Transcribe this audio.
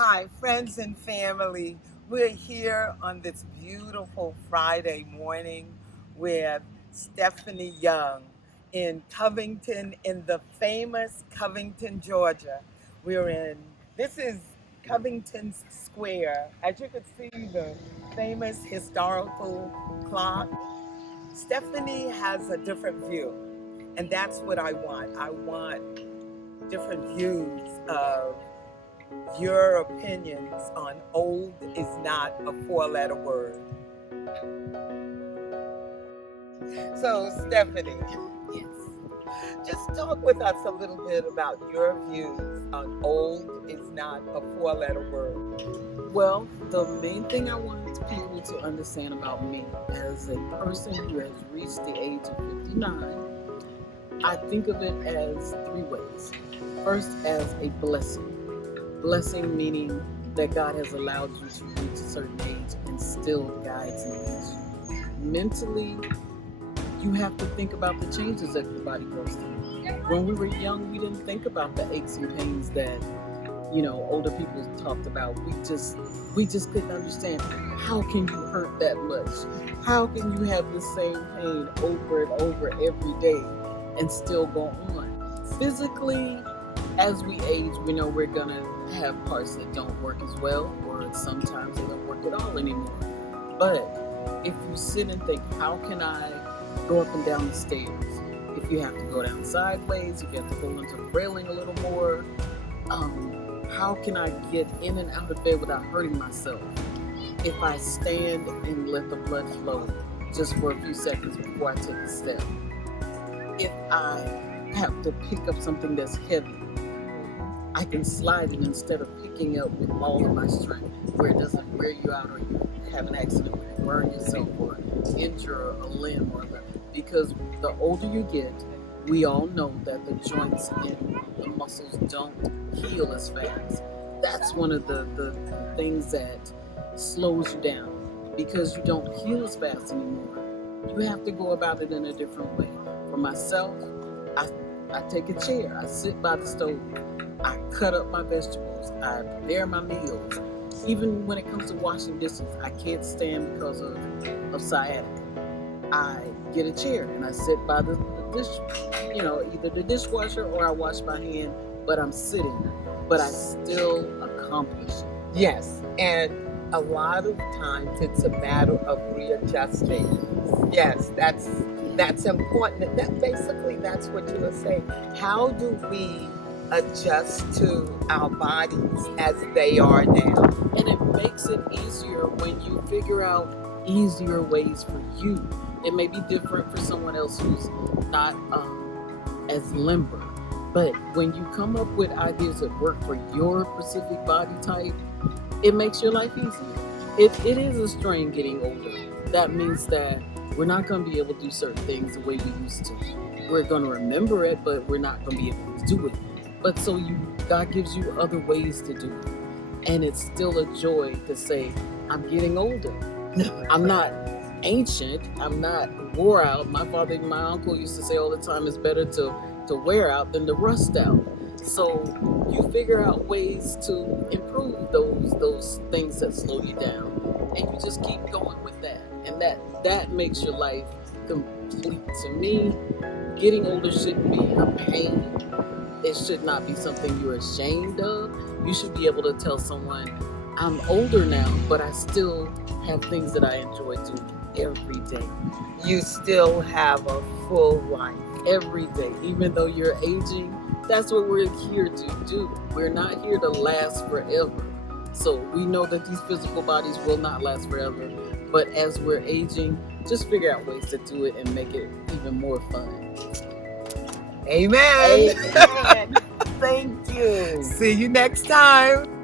Hi, friends and family. We're here on this beautiful Friday morning with Stephanie Young in Covington, in the famous Covington, Georgia. This is Covington Square. As you can see, the famous historical clock. Stephanie has a different view, and that's what I want. I want different views of your opinions on old is not a four-letter word. So, Stephanie, Yes. just talk with us a little bit about your views on old is not a four-letter word. Well, the main thing I want people to understand about me as a person who has reached the age of 59, I think of it as three ways. First, as a blessing. Blessing meaning that God has allowed you to reach a certain age and still guides and leads you. Mentally, you have to think about the changes that your body goes through. When we were young, we didn't think about the aches and pains that older people talked about. We just couldn't understand, how can you hurt that much? How can you have the same pain over and over every day and still go on? Physically, as we age, we know we're gonna have parts that don't work as well, or sometimes they don't work at all anymore. But if you sit and think, how can I go up and down the stairs? If you have to go down sideways, if you have to hold onto the railing a little more, how can I get in and out of bed without hurting myself? If I stand and let the blood flow just for a few seconds before I take a step. If I have to pick up something that's heavy, I can slide it instead of picking up with all of my strength, where it doesn't wear you out or you have an accident where you burn yourself or injure a limb or because the older you get, we all know that the joints and the muscles don't heal as fast. That's one of the things that slows you down because you don't heal as fast anymore. You have to go about it in a different way. For myself, I take a chair, I sit by the stove, I cut up my vegetables, I prepare my meals. Even when it comes to washing dishes, I can't stand because of sciatica. I get a chair and I sit by the dish, either the dishwasher or I wash my hand, but I'm sitting, but I still accomplish it. Yes, and a lot of times it's a matter of readjusting. Yes, that's important. That's what you were saying. How do we adjust to our bodies as they are now? And it makes it easier when you figure out easier ways for you. It may be different for someone else who's not as limber, but when you come up with ideas that work for your specific body type, it makes your life easier. It is a strain getting older. That means that we're not going to be able to do certain things the way we used to. We're going to remember it, but we're not going to be able to do it. But God gives you other ways to do it. And it's still a joy to say, I'm getting older. I'm not ancient. I'm not wore out. My father and my uncle used to say all the time, it's better to wear out than to rust out. So you figure out ways to improve those things that slow you down, and you just keep going with that, and that makes your life complete. To me, getting older shouldn't be a pain. It should not be something you're ashamed of. You should be able to tell someone, I'm older now, but I still have things that I enjoy doing every day. You still have a full life. Every day, even though you're aging, that's what we're here to do. We're not here to last forever. So we know that these physical bodies will not last forever. But as we're aging, just figure out ways to do it and make it even more fun. Amen. Amen. Thank you. See you next time.